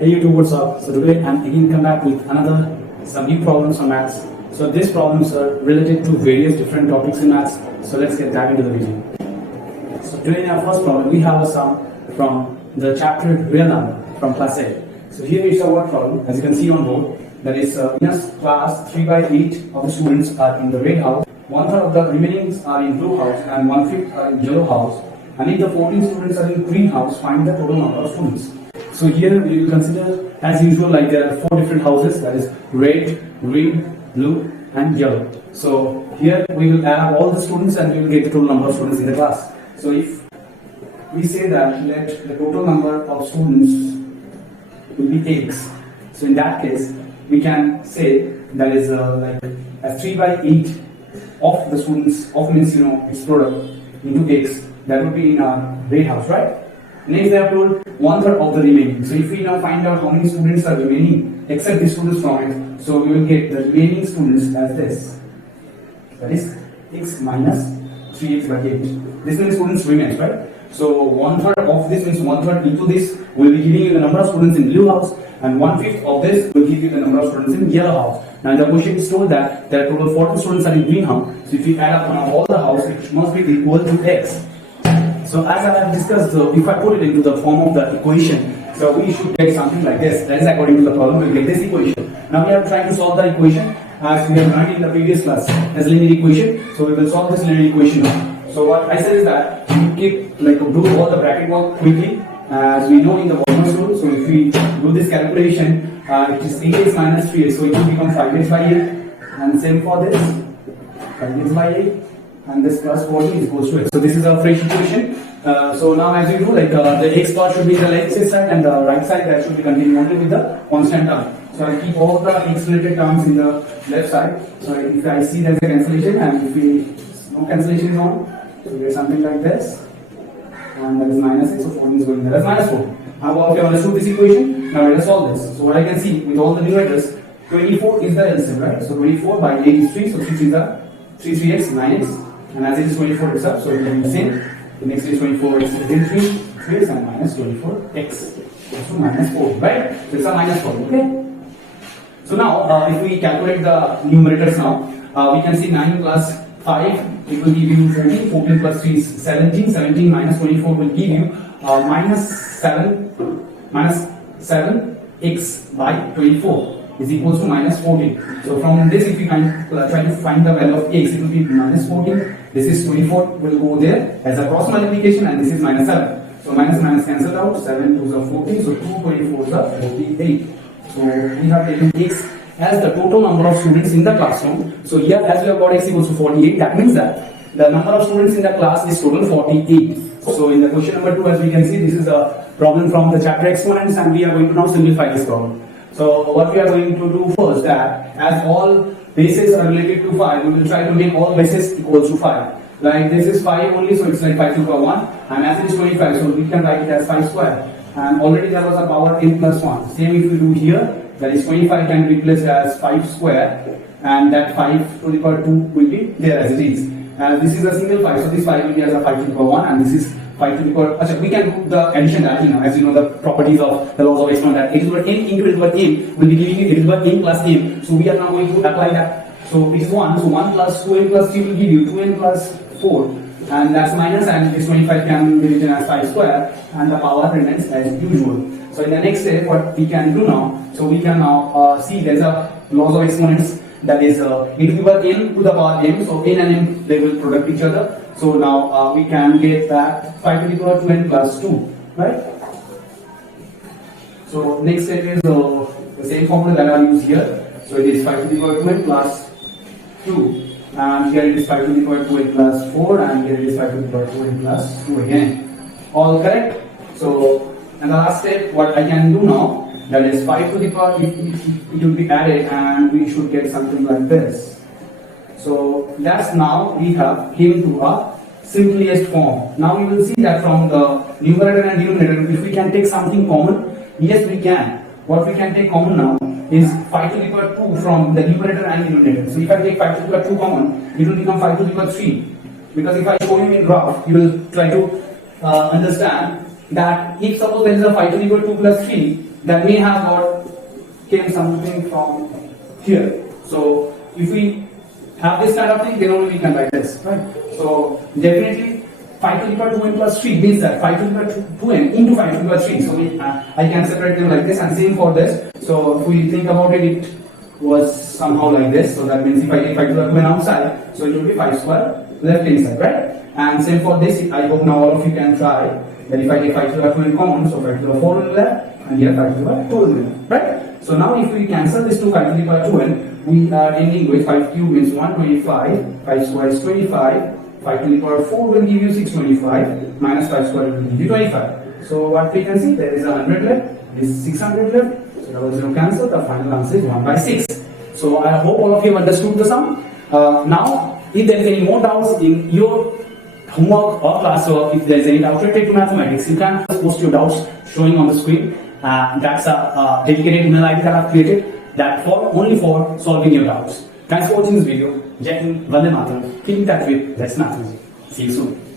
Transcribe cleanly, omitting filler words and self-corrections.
Hey YouTube, what's up? So today I'm again come back with some new problems on maths. So these problems are related to various different topics in maths. So let's get dive into the video. So today in our first problem we have a sum from the chapter Real Number from class 8. So here is our word problem, as you can see on board. That is in a class 3/8 of the students are in the red house, 1/3 of the remaining are in blue house, and 1/5 are in yellow house. And if the 14 students are in green house, find the total number of students. So here we will consider as usual, like there are 4 different houses, that is red, green, blue and yellow. So here we will add all the students and we will get the total number of students in the class. So if we say that let the total number of students will be x, so in that case we can say that is like a 3/8 of the students of means its product into x, that would be in our red house, right? Next they have told 1/3 of the remaining. So if we now find out how many students are remaining except the students from it, so we will get the remaining students as this, that is x minus 3x/8. This many students remains, right? So 1/3 of this means 1/3 into this will be giving you the number of students in blue house, and 1/5 of this will give you the number of students in yellow house. Now the question is told that there are total 14 students are in green house. So if we add up on all the house, it must be equal to x. So as I have discussed, if I put it into the form of the equation, so we should get something like this. That is according to the problem, we will get this equation. Now we are trying to solve the equation as we have learned in the previous class as linear equation. So we will solve this linear equation now. So what I said is that we keep do all the bracket work quickly as we know in the Waterman's rule. So if we do this calculation, it is 8x minus 3x, so it will become 5x/8, and same for this 5x/8. And this plus 14 is equals to x. So this is our fresh equation. So now as we do, like the x part should be the left side and the right side that should be continuing only with the constant term. So I keep all the x related terms in the left side. So if I see there's a cancellation, and if we no cancellation is on, so we get something like this, and that is minus x, so 14 is going there. That's minus 4. Now okay, understood this equation. Now let us solve this. So what I can see with all the numerators, 24 is the LCM, right? So 24 by 8 is 3, so 3 is the 3x 9x. And as it is 24 itself, so we can the same. The next is 24x is 3x and minus 24x. So minus 4, right? So it's a minus 4, okay? So now, if we calculate the numerators now, we can see 9 plus 5, it will give you 14, 14 plus 3 is 17, 17 minus 24 will give you minus 7x by 24. Is equals to minus 14. So from this, if we try to find the value of x, it will be minus 14. This is 24 will go there as a cross multiplication, and this is minus 7. So minus minus cancelled out. 7 2s are 14. So 2 24s are 48. So we have taken x as the total number of students in the classroom. So here, as we have got x equals to 48, that means that the number of students in the class is total 48. So in the question number 2, as we can see, this is a problem from the chapter Exponents, and we are going to now simplify this problem. So what we are going to do first, that as all bases are related to 5, we will try to make all bases equal to 5. Like this is 5 only, so it's like 5 to the power 1, and as it is 25, so we can write it as 5 square. And already there was a power n plus 1. Same if we do here, that is 25 can be replaced as 5 square, and that 5 to the power 2 will be there as it is. And this is a single 5, so this 5 will be as a 5 to the power 1, and this is 5 to the power. We can do the addition directly now, as you know the properties of the laws of exponent, that a to the power n into a to the power m will be giving you a to the power n plus m. So we are now going to apply that. So it is 1, so 1 plus 2n plus 3 will give you 2n plus 4, and that's minus, and this 25 can be written as 5 square, and the power remains as usual. So in the next step, what we can do now, so we can now see there's a laws of exponents, that is a to the power n to the power m. So n and m, they will product each other. So now we can get that 5 to the power 2n plus 2, right? So next step is the same formula that I use here. So it is 5 to the power 2n plus 2, and here it is 5 to the power 2n plus 4, and here it is 5 to the power 2n plus 2 again. All correct? So and the last step, what I can do now, that is 5 to the power, it will be added, and we should get something like this. So that's now we have came to a simplest form. Now we will see that from the numerator and denominator, if we can take something common, yes we can. What we can take common now is 5 to the power 2 from the numerator and denominator. So if I take 5 to the power 2 common, it will become 5 to the power 3. Because if I show you in graph, you will try to understand that if suppose there is a 5 to the power 2 plus 3, that may have got came something from here. So if we have this kind of thing, then only we can write this, right? So definitely 5 to the power 2n plus 3 means that 5 to the power 2n into 5 to the power 3. So I can separate them like this, and same for this. So if we think about it, it was somehow like this. So that means if I take 5 to the power 2n outside, so it will be 5 square left hand side, right? And same for this. I hope now all of you can try that if I take 5 to the power 2n common, so 5 to the power 4 will be left, and here 5 to the power 2 will be left, right? So now if we cancel this to 5 to the power 2n, we are ending with 5 cube means 125, 5 square is 25, 5 to the power 4 will give you 625, minus 5 square will give you 25. So what we can see, there is 100 left, this is 600 left, so double zero cancel, the final answer is 1 by 6. So I hope all of you have understood the sum. Now, if there is any more doubts in your homework or classwork, if there is any doubt related to mathematics, you can post your doubts showing on the screen. That's a dedicated email ID that I've created that only for solving your doubts. Thanks for watching this video. Jai Hind, Vande Mataram. Keep in touch with Let's Mathemagic. See you soon.